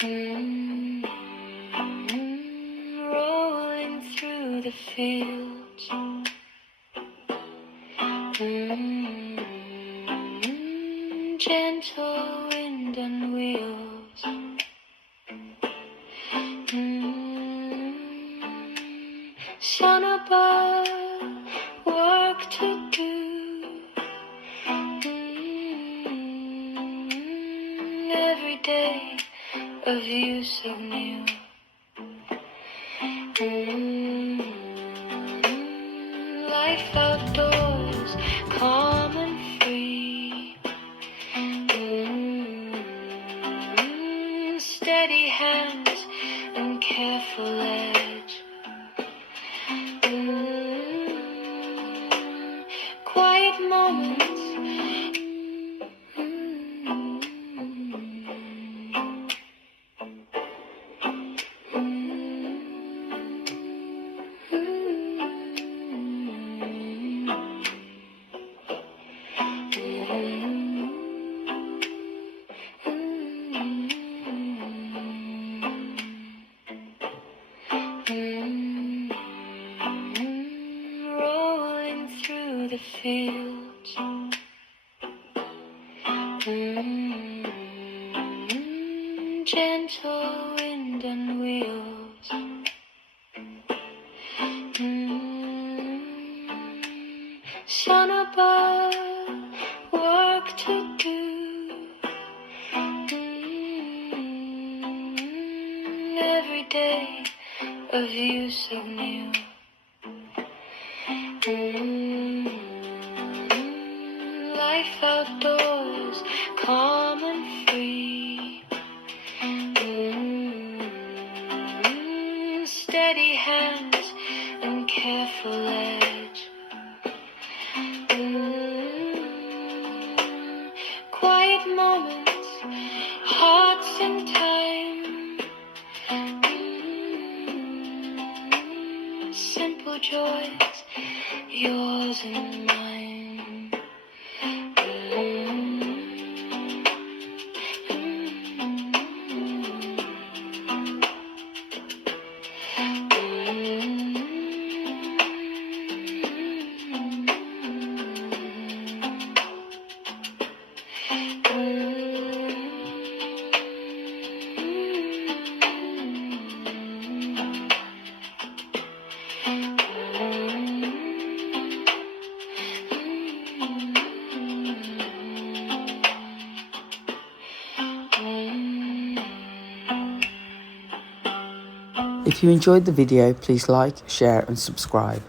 Rolling through the fields. Gentle wind and wheels. Sun above, work to do. Every day a view so new. Life outdoors, calm and free. Steady hands and careful edge. Quiet moments. Rolling through the fields. Gentle wind and wheels. Sun above, work to do. Every day a view so new. Life outdoors, calm and free. Steady hands and careful edge. Quiet moments, hearts in time. Simple joys, yours and mine. If you enjoyed the video, please like, share and subscribe.